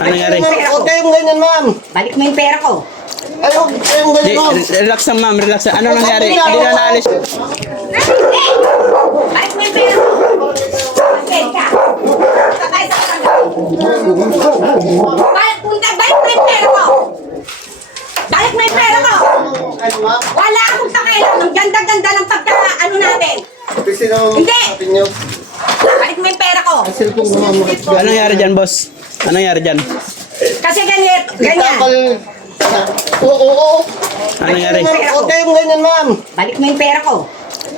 Ano nangyari? Huwag kayong ganyan, ma'am. Balik mo yung pera ko. Ay, huwag kayong ganyan, ma'am. Relax lang, ma'am. Relax lang. Ano nangyari? Hindi na naalis. Balik mo yung pera ko. Okay, ka. Sakay sa kanila. Balik mo yung pera ko. Balik mo yung pera ko. Ano, ma'am? Wala akong pakialam. Ang ganda-ganda ng ano natin. Kasi naman, Hindi. sabi niyo, Balik mo yung pera ko. cellphone ko, ma'am. Ano nangyari dyan, boss? Ano nangyari dyan? Kasi ganyan. Tapal. Oo. Ano nangyari? Huwag kayong ganyan, ma'am. Balik mo yung pera ko.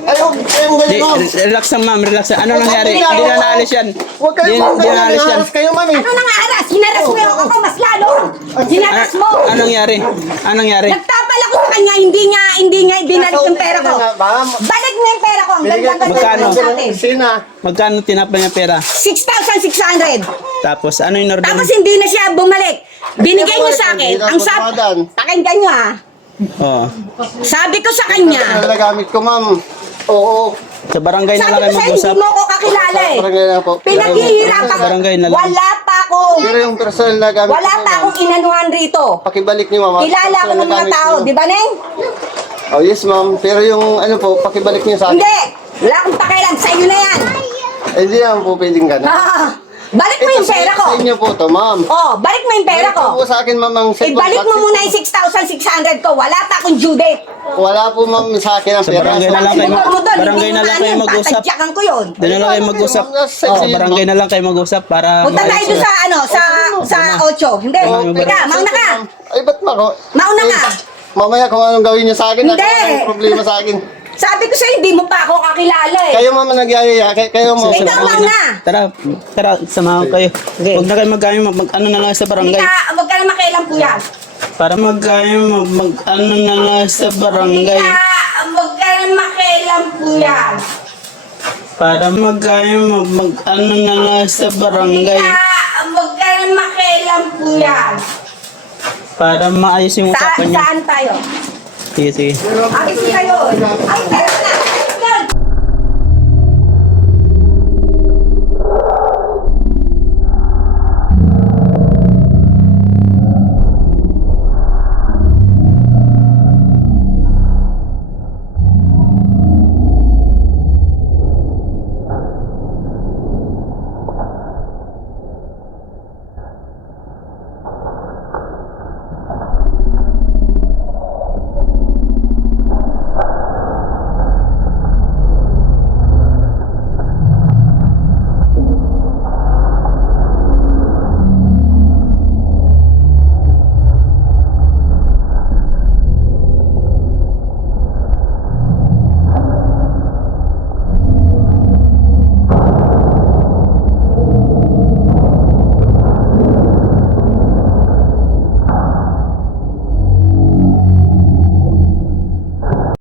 Ay, huwag kayong ganyan, ma'am. Relax lang, ma'am. Relax lang. Ano nangyari? Hindi na naalis yan. Huwag kayong Hindi na naalis yan. haras kayo, ma'am. Ano nang aras? Hinaras mo yung ako mas lalo. Hinaras mo. Ano nangyari? Ano nangyari? Nagtapal ako sa kanya, hindi nga ibinalik yung pera ko. Ma'am. Balik mo yung pera ko. Ang ganda-ganda Magkano? ng natin. Sina. Magkano tinapa niya pera? 6,600. Tapos, ano yung order? Tapos hindi na siya bumalik. Binigay niya sa akin. Ang pakinggan niyo ah. Oo. Sabi ko sa kanya. Nalagamit ko, ma'am. Oo. Sa barangay na lang Sabi ko kayo sa'yo, mag-usap. hindi mo ako kakilala eh. Barangay na po. Pinaghihirapan ko. Barangay na lang. Wala pa akong, Pero yung personal na gamit wala ko, pa ma'am. akong inanuhan rito. Pakibalik niyo, ma'am. Kilala ko ng mga tao, di ba, Neng? Oh, yes, ma'am. Pero yung ano po, pakibalik niyo sa akin. Hindi. Wala akong pakialam. Sa inyo na yan. Eh, hindi naman po pwedeng gano'n. Ah, balik mo yung pera ko. Sa inyo po to, ma'am. Oh, balik mo yung pera Balik ko. po sa akin, ma'am, ang cellphone. Ibalik mo Bakit muna po? yung 6,600 ko. Wala pa akong due date. Wala po, ma'am, sa akin ang Sa pera. barangay na lang kayo Siguro mo doon, barangay hindi na mo lang kayo ano, mag-usap. tatadyakan ko yun. Doon na lang kayo mag-usap. Oh, Sa barangay na lang kayo mag-usap para Punta tayo doon sa ano, sa 8. Hindi. Teka, mauna ka. Ay, ba't ba ako? Mauna ka. Mamaya kung anong gawin niyo sa akin, Hindi. wala problema sa akin. Sabi ko sa'yo, hindi mo pa ako kakilala eh. Kayo, ma'am, nagyayaya. Kayo, ma'am. Ikaw mauna. Tara, samahan kayo. Huwag na kayo ano na lang sa Hindi barangay. ka, huwag ka na makialam kuya. Para ano na lang sa Hindi barangay. ka, huwag ka na makialam kuya. Para ano na lang sa Hindi barangay. ka, huwag ka na makialam kuya. Para maayos yung usapan niya. Saan tayo? Sige. Ayos kayo. Ay, pero